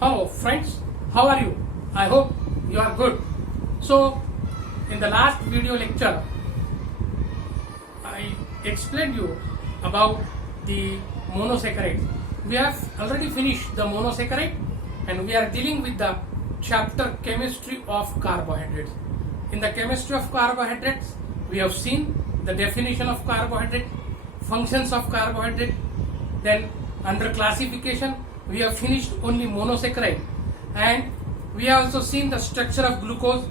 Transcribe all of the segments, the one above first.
Hello friends, how are you? I hope you are good. So in the last video lecture I explained you about the monosaccharide. We have already finished the monosaccharide and we are dealing with the chapter chemistry of carbohydrates. In the chemistry of carbohydrates we have seen the definition of carbohydrate, functions of carbohydrate, then under classification we have finished only monosaccharide, and we have also seen the structure of glucose,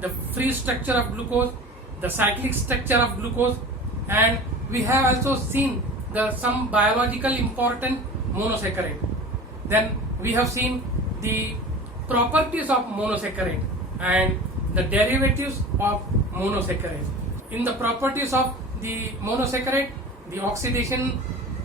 the free structure of glucose, the cyclic structure of glucose, and we have also seen some biological important monosaccharide. Then we have seen the properties of monosaccharide and the derivatives of monosaccharide. In the properties of the monosaccharide, the oxidation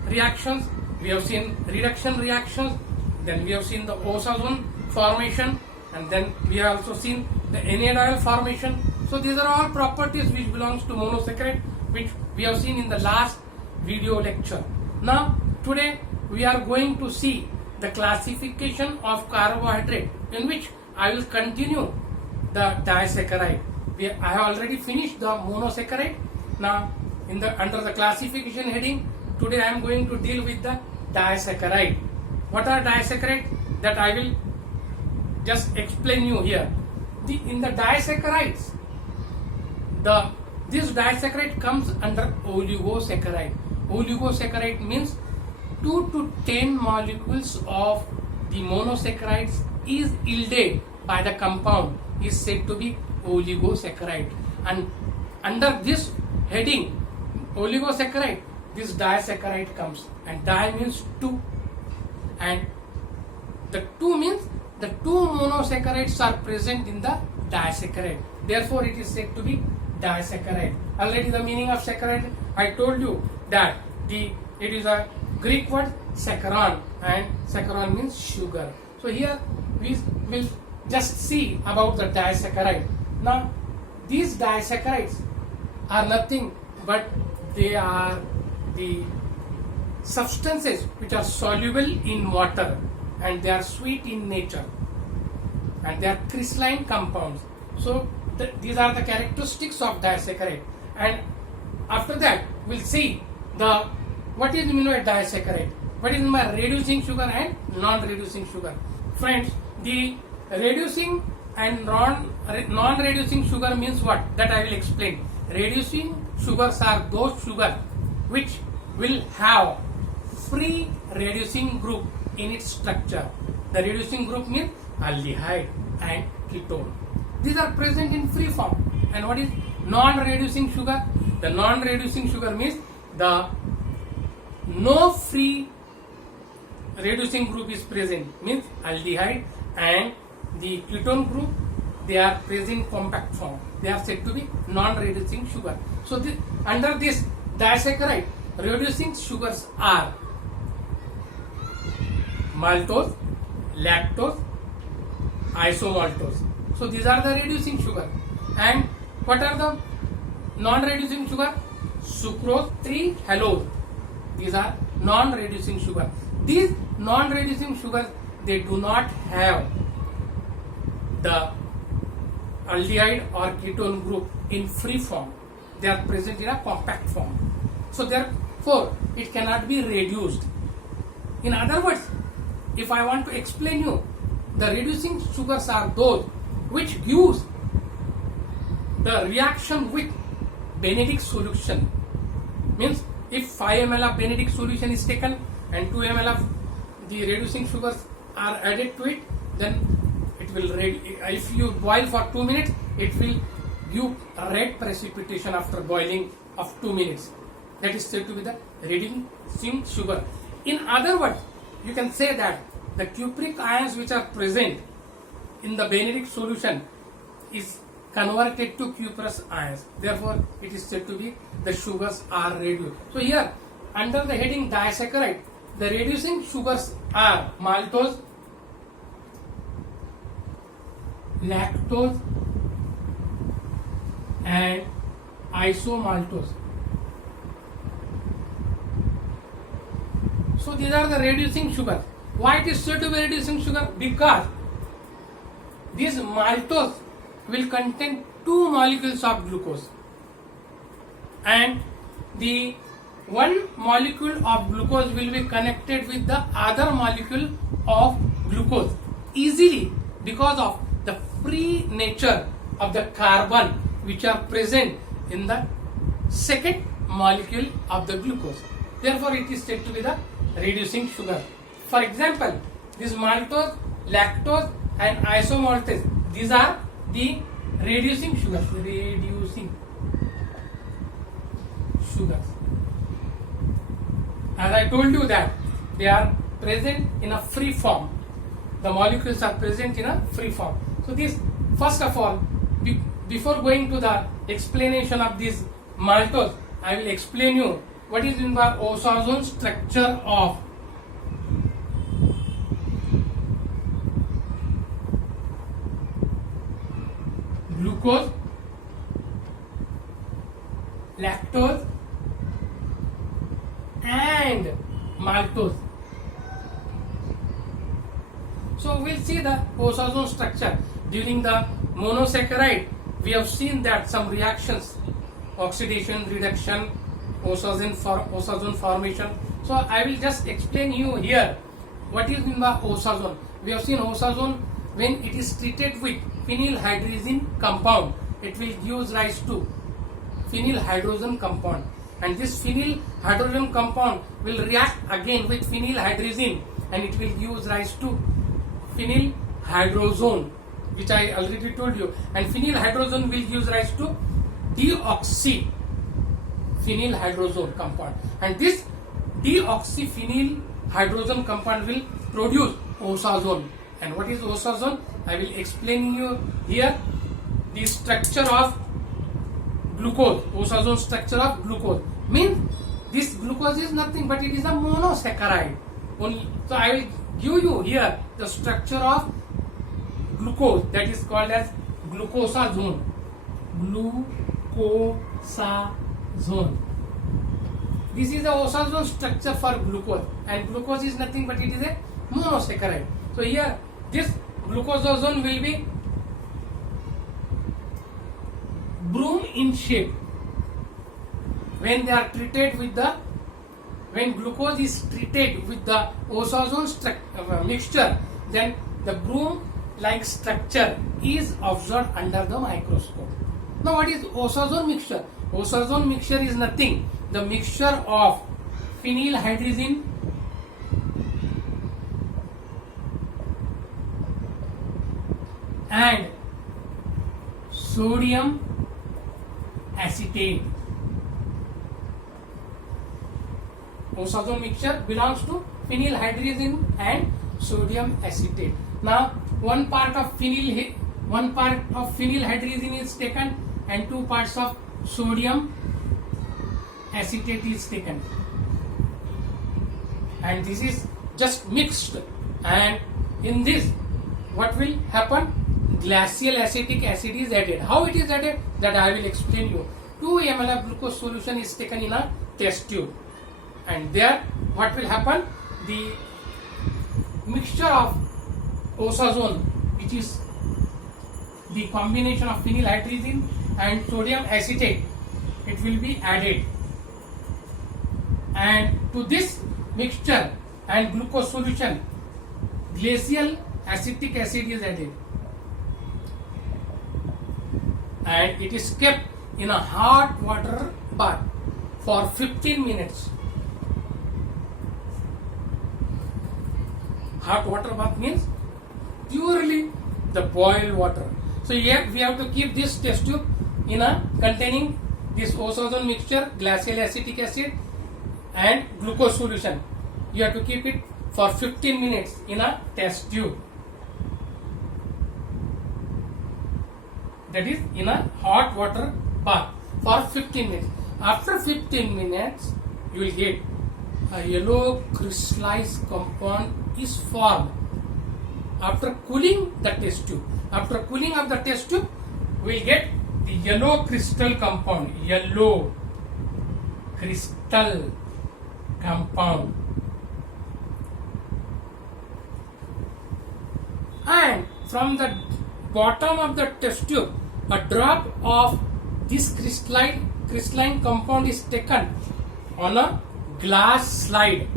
reactions, we have seen reduction reactions, then we have seen the ozone formation, and then we have also seen the NADOL formation. So these are all properties which belongs to monosaccharide, which we have seen in the last video lecture. Now today we are going to see the classification of carbohydrate, in which I will continue the disaccharide. I have already finished the monosaccharide. Now under the classification heading, today I am going to deal with the disaccharide. What are disaccharide? That I will just explain you here. In the disaccharides, this disaccharide comes under oligosaccharide. Oligosaccharide means 2 to 10 molecules of the monosaccharides is yielded by the compound is said to be oligosaccharide. And under this heading, oligosaccharide, this disaccharide comes, and di means 2, and the 2 means the 2 monosaccharides are present in the disaccharide. Therefore, it is said to be disaccharide. Already the meaning of saccharide I told you that it is a Greek word saccharon, and saccharon means sugar. So here we will just see about the disaccharide. Now these disaccharides are nothing but they are the substances which are soluble in water, and they are sweet in nature, and they are crystalline compounds. So these are the characteristics of disaccharide, and after that we'll see what is meant by disaccharide, what is meant by reducing sugar and non-reducing sugar. Friends, the reducing and non-reducing sugar means what? That I will explain. Reducing sugars are those sugars which will have free reducing group in its structure. The reducing group means aldehyde and ketone. These are present in free form. And what is non-reducing sugar? The non-reducing sugar means no free reducing group is present, means aldehyde and the ketone group, they are present in compact form. They are said to be non-reducing sugar. So under this disaccharide, reducing sugars are maltose, lactose, isomaltose. So these are the reducing sugar. And what are the non-reducing sugar? Sucrose, 3-hallose. These are non-reducing sugar. These non-reducing sugars, they do not have the aldehyde or ketone group in free form. They are present in a compact form. So therefore, it cannot be reduced. In other words, if I want to explain you, the reducing sugars are those which gives the reaction with Benedict solution. Means if 5 ml of Benedict solution is taken and 2 ml of the reducing sugars are added to it, then it will if you boil for 2 minutes, it will give red precipitation after boiling of 2 minutes. That is said to be the reducing sugar. In other words, you can say that the cupric ions which are present in the Benedict solution is converted to cuprous ions. Therefore, it is said to be the sugars are reduced. So here, under the heading disaccharide, the reducing sugars are maltose, lactose, and isomaltose. So these are the reducing sugars. Why it is said to be reducing sugar? Because this maltose will contain two molecules of glucose, and the one molecule of glucose will be connected with the other molecule of glucose easily because of the free nature of the carbon which are present in the second molecule of the glucose. Therefore, it is said to be the reducing sugar. For example, this maltose, lactose and isomaltase, these are the reducing sugars. Reducing sugars. As I told you that they are present in a free form. The molecules are present in a free form. So this, first of all, before going to the explanation of this maltose, I will explain you what is in the Osazone structure of glucose, lactose and maltose. So we'll see the Osazone structure. During the monosaccharide, we have seen that some reactions, oxidation, reduction, osazone formation. So I will just explain you here what is in the Osazone. We have seen Osazone, when it is treated with phenylhydrazine compound, it will give rise to phenylhydrazine compound, and this phenylhydrazine compound will react again with phenylhydrazine and it will give rise to phenylhydrazone, which I already told you, and phenylhydrazone will give rise to deoxyphenylhydrazone compound, and this deoxyphenylhydrazone compound will produce Osazone. And what is Osazone? I will explain you here. The structure of glucose, Osazone structure of glucose, means this glucose is nothing but it is a monosaccharide only. So I will give you here the structure of glucose, that is called as glucosazone. Glucosazone. This is the Osazone structure for glucose, and glucose is nothing but it is a monosaccharide. So here this glucosazone will be broom in shape. When they are treated with the, when glucose is treated with the Osazone mixture, then the broom like structure is observed under the microscope. Now what is Osazone mixture? Osazone mixture is nothing, the mixture of phenylhydrazine and sodium acetate. Osazone mixture belongs to phenylhydrazine and sodium acetate. Now one part of phenylhydrazine is taken and 2 parts of sodium acetate is taken, and this is just mixed, and in this what will happen? Glacial acetic acid is added. How it is added? That I will explain you. 2 ml of glucose solution is taken in a test tube, and there what will happen? The mixture of Osazone, which is the combination of phenylhydrazine and sodium acetate, it will be added, and to this mixture and glucose solution, glacial acetic acid is added, and it is kept in a hot water bath for 15 minutes. Hot water bath means purely the boiled water. So here we have to keep this test tube in a containing this Osazone mixture, glacial acetic acid and glucose solution. You have to keep it for 15 minutes in a test tube, that is in a hot water bath for 15 minutes. After 15 minutes you will get a yellow crystallized compound is formed. After cooling the test tube, after cooling of the test tube, we will get the yellow crystal compound, yellow crystal compound. and from the bottom of the test tube a drop of this crystalline compound is taken on a glass slide.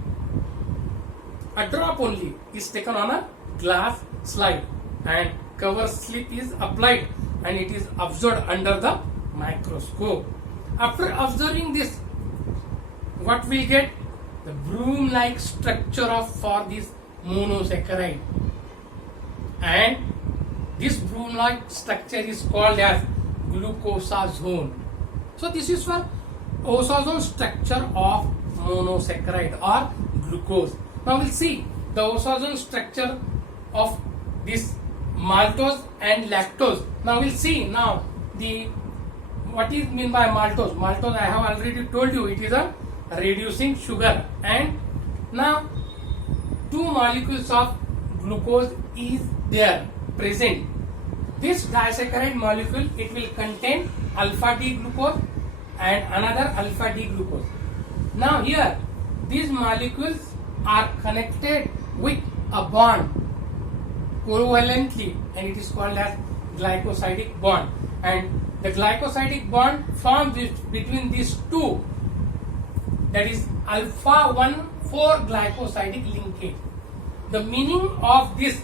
A drop only is taken on a glass slide and cover slip is applied and it is observed under the microscope. After observing this, what we get? The broom-like structure for this monosaccharide, and this broom-like structure is called as glucosazone. So this is for osazone structure of monosaccharide or glucose. Now we'll see the osazone structure of this maltose and lactose. Now we'll see now the what is mean by maltose. Maltose I have already told you, it is a reducing sugar, and now two molecules of glucose is there present. This disaccharide molecule, it will contain alpha D glucose and another alpha D glucose. Now here these molecules are connected with a bond covalently and it is called as glycosidic bond, and the glycosidic bond forms between these two, that is alpha 1,4 glycosidic linkage. The meaning of this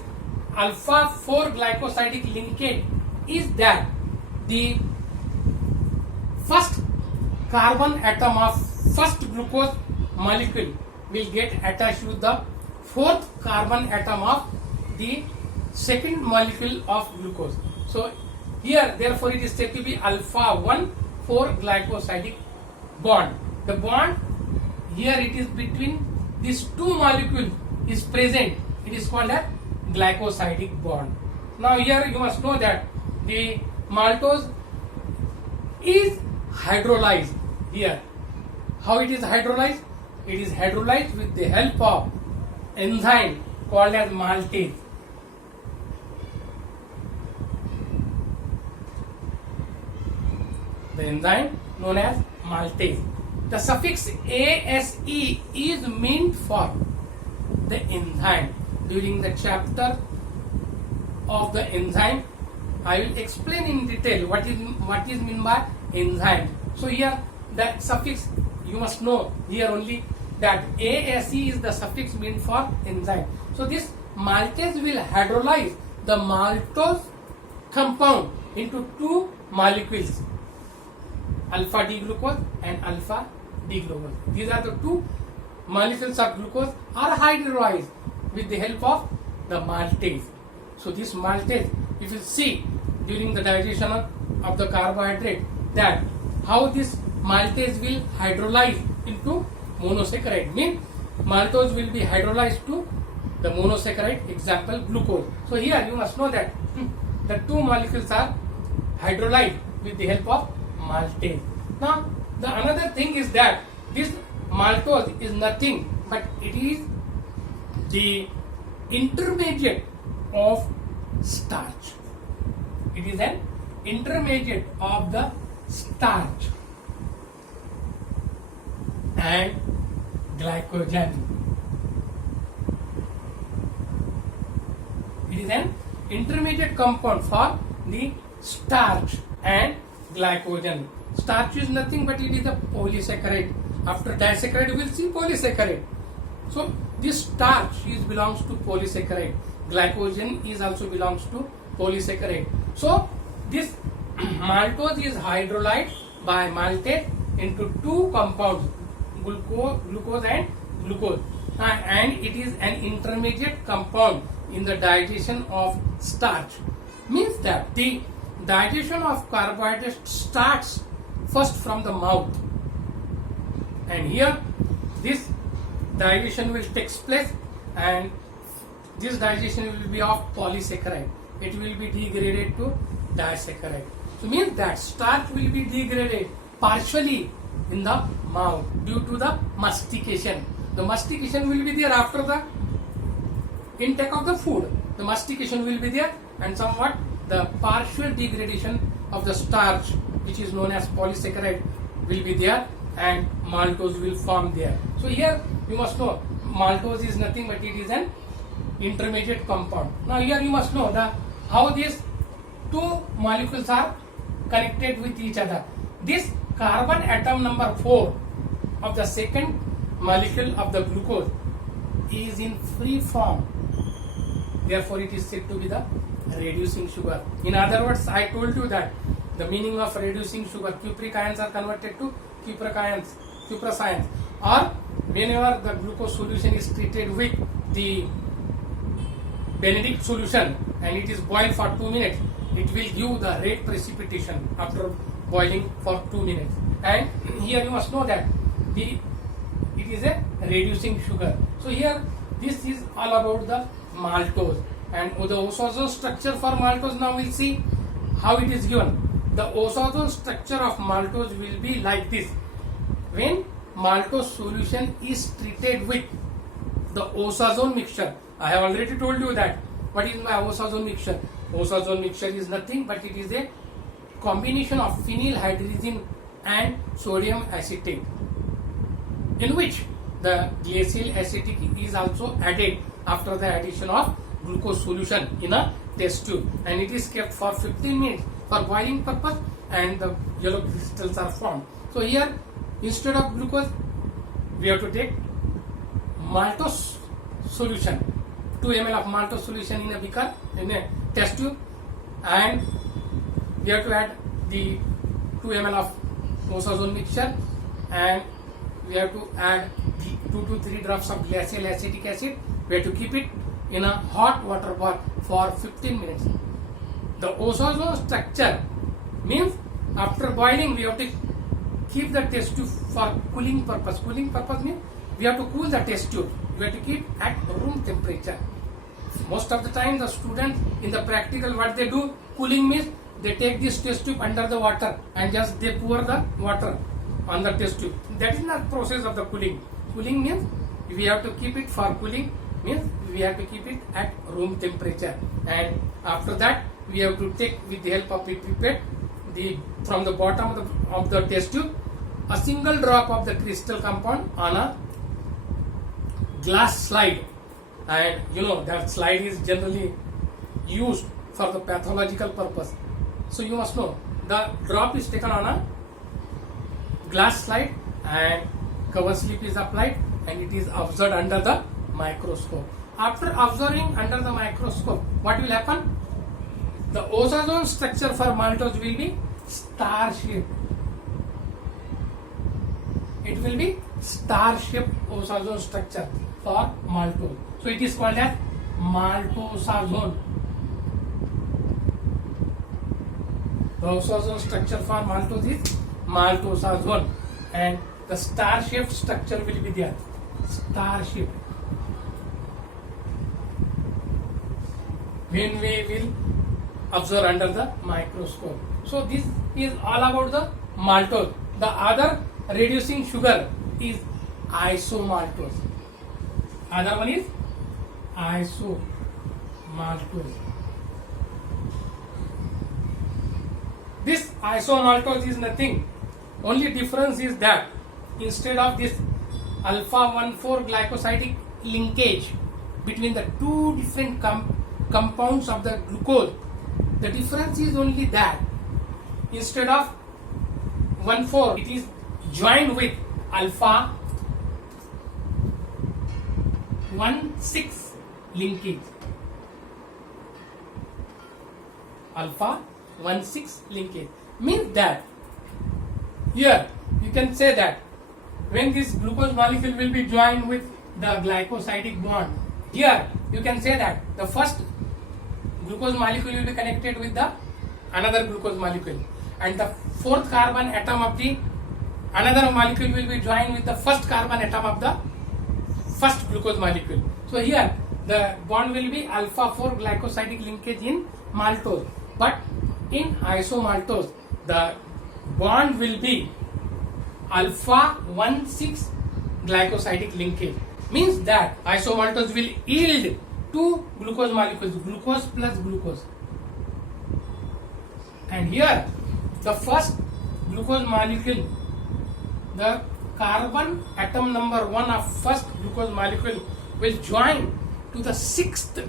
alpha 4 glycosidic linkage is that the first carbon atom of first glucose molecule will get attached with the fourth carbon atom of the second molecule of glucose. So here therefore it is said to be alpha 1,4 glycosidic bond. The bond here it is between these two molecules is present. It is called a glycosidic bond. Now here you must know that the maltose is hydrolyzed here. How it is hydrolyzed? It is hydrolyzed with the help of enzyme called as maltase. The enzyme known as maltase. The suffix ase is meant for the enzyme. During the chapter of the enzyme, I will explain in detail what is meant by enzyme. So here that suffix you must know here only that ase is the suffix meant for enzyme. So this maltase will hydrolyze the maltose compound into two molecules, alpha D glucose and alpha D glucose. These are the two molecules of glucose are hydrolyzed with the help of the maltase. So this maltase, if you see during the digestion of the carbohydrate, that how this maltase will hydrolyze into monosaccharide, means maltose will be hydrolyzed to the monosaccharide, example glucose. So here you must know that the two molecules are hydrolyzed with the help of maltase. Now the another thing is that this maltose is nothing but it is the intermediate of starch. It is an intermediate of the starch and glycogen. It is an intermediate compound for the starch and glycogen. Starch is nothing but it is a polysaccharide. After disaccharide we will see polysaccharide. So this starch belongs to polysaccharide. Glycogen is also belongs to polysaccharide. So this maltose is hydrolyzed by maltase into two compounds, glucose and glucose, and it is an intermediate compound in the digestion of starch. Means that the digestion of carbohydrate starts first from the mouth, and here this digestion will take place, and this digestion will be of polysaccharide. It will be degraded to disaccharide. So means that starch will be degraded partially in the mouth due to the mastication. The mastication will be there after the intake of the food. The mastication will be there, and somewhat the partial degradation of the starch, which is known as polysaccharide, will be there, and maltose will form there. So here you must know maltose is nothing but it is an intermediate compound. Now here you must know how these two molecules are connected with each other. This carbon atom number 4 of the second molecule of the glucose is in free form. Therefore, it is said to be the reducing sugar. In other words, I told you that the meaning of reducing sugar, cupric ions are converted to cupric ions, cuprous ions, or whenever the glucose solution is treated with the Benedict solution and it is boiled for 2 minutes, it will give the red precipitation after boiling for 2 minutes. And here you must know that it is a reducing sugar. So here this is all about the maltose, and the Osazo structure for maltose. Now we'll see how it is given. The Osazo structure of maltose will be like this. When maltose solution is treated with the Osazone mixture, I have already told you that. What is my Osazone mixture? Osazone mixture is nothing but it is a combination of phenylhydrazine and sodium acetate, in which the glacial acetic is also added after the addition of glucose solution in a test tube, and it is kept for 15 minutes for boiling purpose, and the yellow crystals are formed. So here, instead of glucose, we have to take maltose solution, 2 ml of maltose solution in a beaker, in a test tube, and we have to add the 2 ml of Osazone mixture, and we have to add the 2 to 3 drops of glacial acetic acid. We have to keep it in a hot water bath for 15 minutes. The Osazone structure means after boiling we have to keep the test tube for cooling purpose. Cooling purpose means we have to cool the test tube. We have to keep at room temperature. Most of the time the students in the practical, what they do, cooling means they take this test tube under the water and just they pour the water on the test tube. That is not process of the cooling. Cooling means we have to keep it for cooling, means we have to keep it at room temperature, and after that we have to take with the help of the pipette from the bottom of the test tube a single drop of the crystal compound on a glass slide, and you know that slide is generally used for the pathological purpose. So you must know the drop is taken on a glass slide and cover slip is applied and it is observed under the microscope. After observing under the microscope, what will happen? The Osazone structure for maltose will be star-shaped. It will be star-shaped Osazone structure for maltose. So it is called as maltosazone. The Osazone structure for maltose is maltosazone, and the star-shaped structure will be there. Star-shaped. When we will observe under the microscope. So this is all about the maltose. The other reducing sugar is isomaltose. Other one is isomaltose. This isomaltose is nothing. Only difference is that instead of this alpha-1,4 glycosidic linkage between the two different compounds of the glucose, the difference is only that instead of 1,4 it is joined with alpha-1,6 linkage. Alpha-1,6 linkage means that here you can say that when this glucose molecule will be joined with the glycosidic bond, here you can say that the first glucose molecule will be connected with the another glucose molecule, and the fourth carbon atom of the another molecule will be joined with the first carbon atom of the first glucose molecule. So here the bond will be alpha-4 glycosidic linkage in maltose, but in isomaltose the bond will be alpha-1,6 glycosidic linkage. Means that isomaltose will yield two glucose molecules, glucose plus glucose, and here the first glucose molecule, the carbon atom number 1 of first glucose molecule will join to the sixth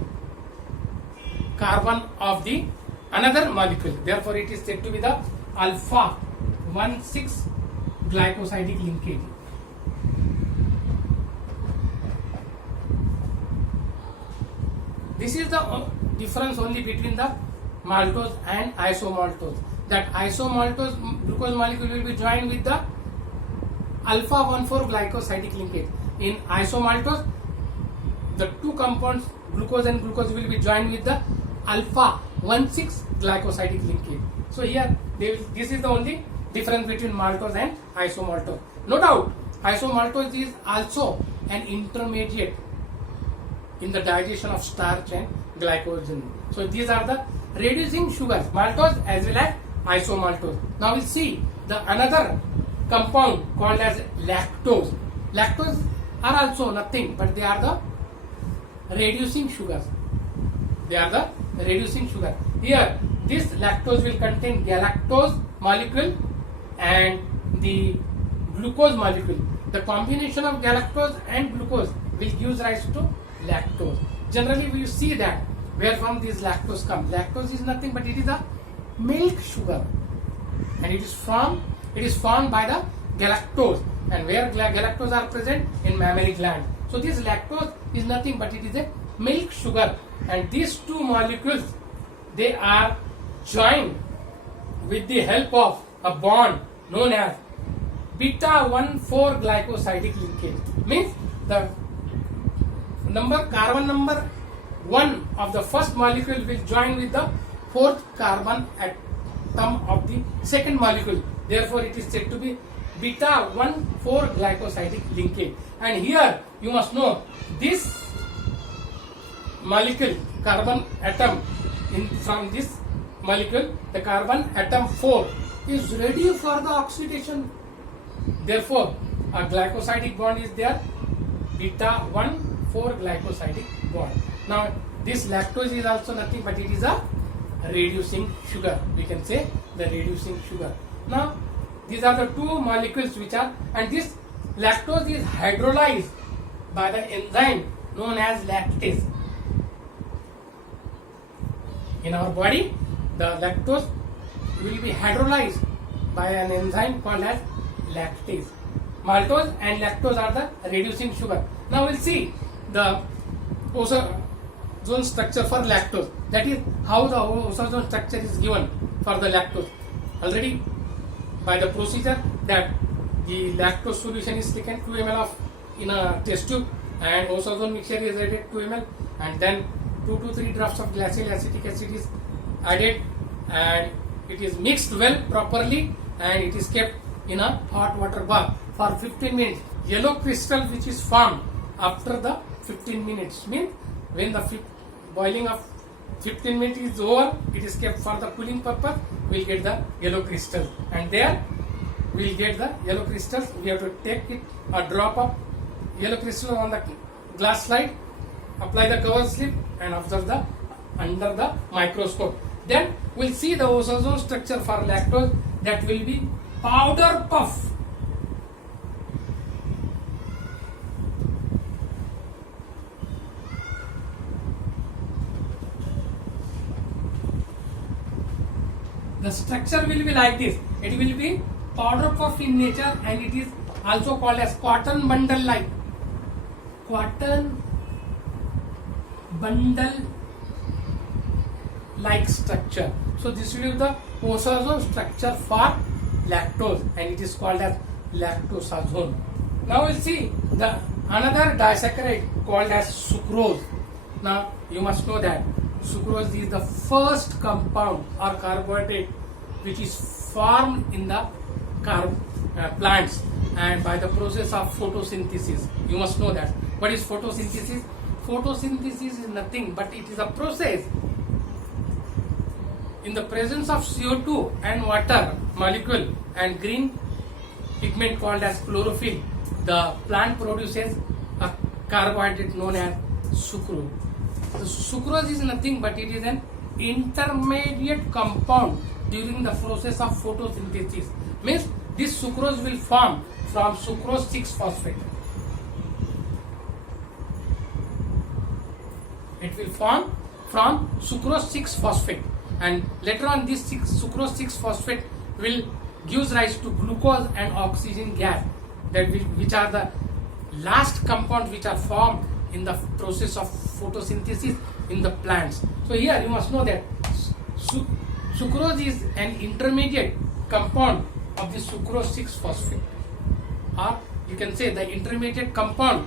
carbon of the another molecule. Therefore, it is said to be the alpha 1,6 glycosidic linkage. This is the difference only between the maltose and isomaltose. That isomaltose glucose molecule will be joined with the alpha 1,4 glycosidic linkage. In isomaltose, the two compounds glucose and glucose will be joined with the alpha 1,6 glycosidic linkage. So here this is the only difference between maltose and isomaltose. No doubt, isomaltose is also an intermediate in the digestion of starch and glycogen. So these are the reducing sugars, maltose as well as isomaltose. Now we'll see the another compound called as lactose. Lactose are also nothing but they are the reducing sugars. They are the reducing sugar. Here this lactose will contain galactose molecule and the glucose molecule. The combination of galactose and glucose will give rise to lactose. Generally we see that where from this lactose comes. Lactose is nothing but it is a milk sugar and it is formed by the galactose, and where galactose are present in mammary gland. So this lactose is nothing but it is a milk sugar, and these two molecules they are joined with the help of a bond known as beta 1,4 glycosidic linkage. Means the carbon number 1 of the first molecule will join with the fourth carbon atom of the second molecule. Therefore, it is said to be beta 1,4 glycosidic linkage. And here you must know this molecule carbon atom from this molecule, the carbon atom 4 is ready for the oxidation. Therefore, a glycosidic bond is there, beta 1,4 glycosidic bond. Now, this lactose is also nothing but it is a reducing sugar. We can say the reducing sugar. Now, these are the two molecules which are, and this lactose is hydrolyzed by the enzyme known as lactase. In our body, the lactose will be hydrolyzed by an enzyme called as lactase. Maltose and lactose are the reducing sugar. Now we'll see the osazone structure for lactose. That is how the osazone structure is given for the lactose. Already by the procedure that the lactose solution is taken 2 ml of in a test tube and osazone mixture is added 2 ml, and then 2 to 3 drops of glacial acetic acid is added and it is mixed well properly and it is kept in a hot water bath for 15 minutes. Yellow crystal which is formed after the 15 minutes means when the boiling of 15 minutes is over, it is kept for the cooling purpose, we will get the yellow crystals, and there we will get the yellow crystals. We have to take it a drop of yellow crystal on the glass slide, apply the cover slip and observe the under the microscope. Then we will see the osazone structure for lactose, that will be powder puff. The structure will be like this. It will be powder puff in nature and it is also called as cotton bundle like. Cotton bundle like structure. So this will be the osazone structure for lactose and it is called as lactosazone. Now we'll see the another disaccharide called as sucrose. Now you must know that sucrose is the first compound or carbohydrate which is formed in the plants and by the process of photosynthesis. You must know that. What is photosynthesis? Photosynthesis is nothing but it is a process in the presence of CO2 and water molecule and green pigment called as chlorophyll. The plant produces a carbohydrate known as sucrose. The sucrose is nothing but it is an intermediate compound during the process of photosynthesis. Means this sucrose will form from sucrose 6-phosphate. it will form from sucrose 6-phosphate, and later on this sucrose 6-phosphate will gives rise to glucose and oxygen gas, which are the last compounds which are formed in the process of photosynthesis in the plants. So here you must know that sucrose is an intermediate compound of the sucrose 6-phosphate, or you can say the intermediate compound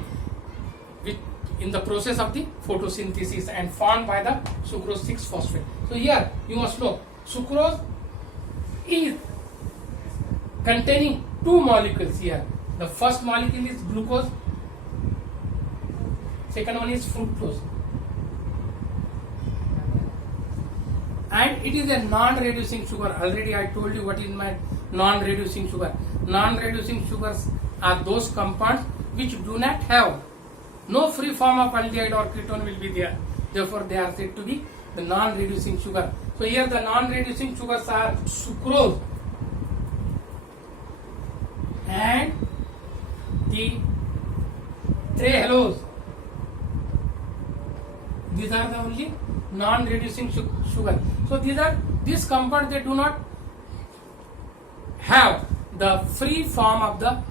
which in the process of the photosynthesis and formed by the sucrose 6-phosphate. So here you must know sucrose is containing two molecules here. The first molecule is glucose, second one is fructose, and it is a non-reducing sugar. Already I told you what is my non-reducing sugar. Non-reducing sugars are those compounds which do not have no free form of aldehyde or ketone will be there. Therefore, they are said to be the non-reducing sugar. So here the non-reducing sugars are sucrose and the trehalose. These are the only non-reducing sugar. So these compounds, they do not have the free form of the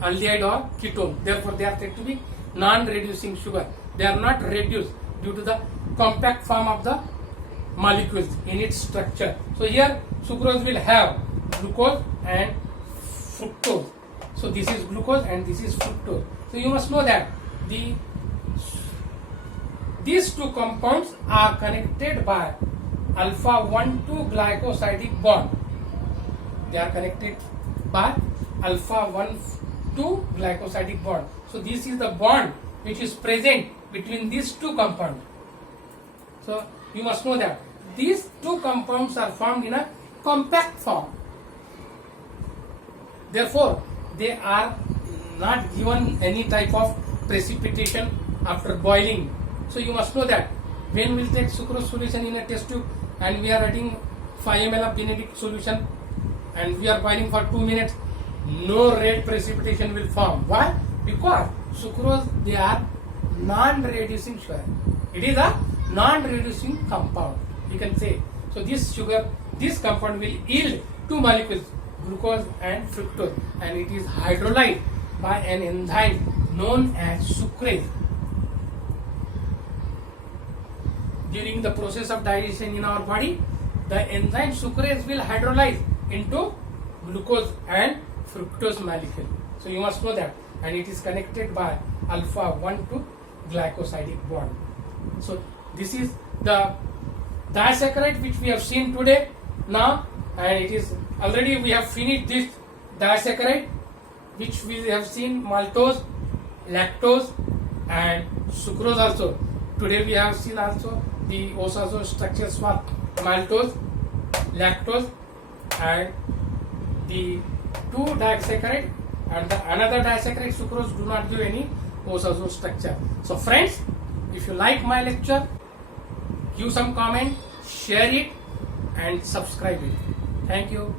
aldehyde or ketone. Therefore, they are said to be non-reducing sugar. They are not reduced due to the compact form of the molecules in its structure. So here sucrose will have glucose and fructose. So this is glucose and this is fructose. So you must know that these two compounds are connected by alpha 1,2 glycosidic bond. They are connected by alpha 1,2 glycosidic bond. So this is the bond which is present between these two compounds. So you must know that these two compounds are formed in a compact form. Therefore, they are not given any type of precipitation after boiling. So you must know that when we will take sucrose solution in a test tube and we are adding 5 ml of benedict solution and we are boiling for 2 minutes, no red precipitation will form. Why? Because sucrose, they are non-reducing sugar. It is a non-reducing compound, you can say. So this compound will yield two molecules, glucose and fructose, and it is hydrolyzed by an enzyme known as sucrase. During the process of digestion in our body, the enzyme sucrase will hydrolyze into glucose and fructose molecule. So you must know that, and it is connected by alpha 1,2 glycosidic bond. So this is the disaccharide which we have seen today now, and it is already we have finished this disaccharide which we have seen maltose, lactose and sucrose also. Today we have seen also the Osazo structures for maltose, lactose and the two disaccharide, and the another disaccharide sucrose do not give any Osazo structure. So friends, if you like my lecture, give some comment, share it and subscribe it. Thank you.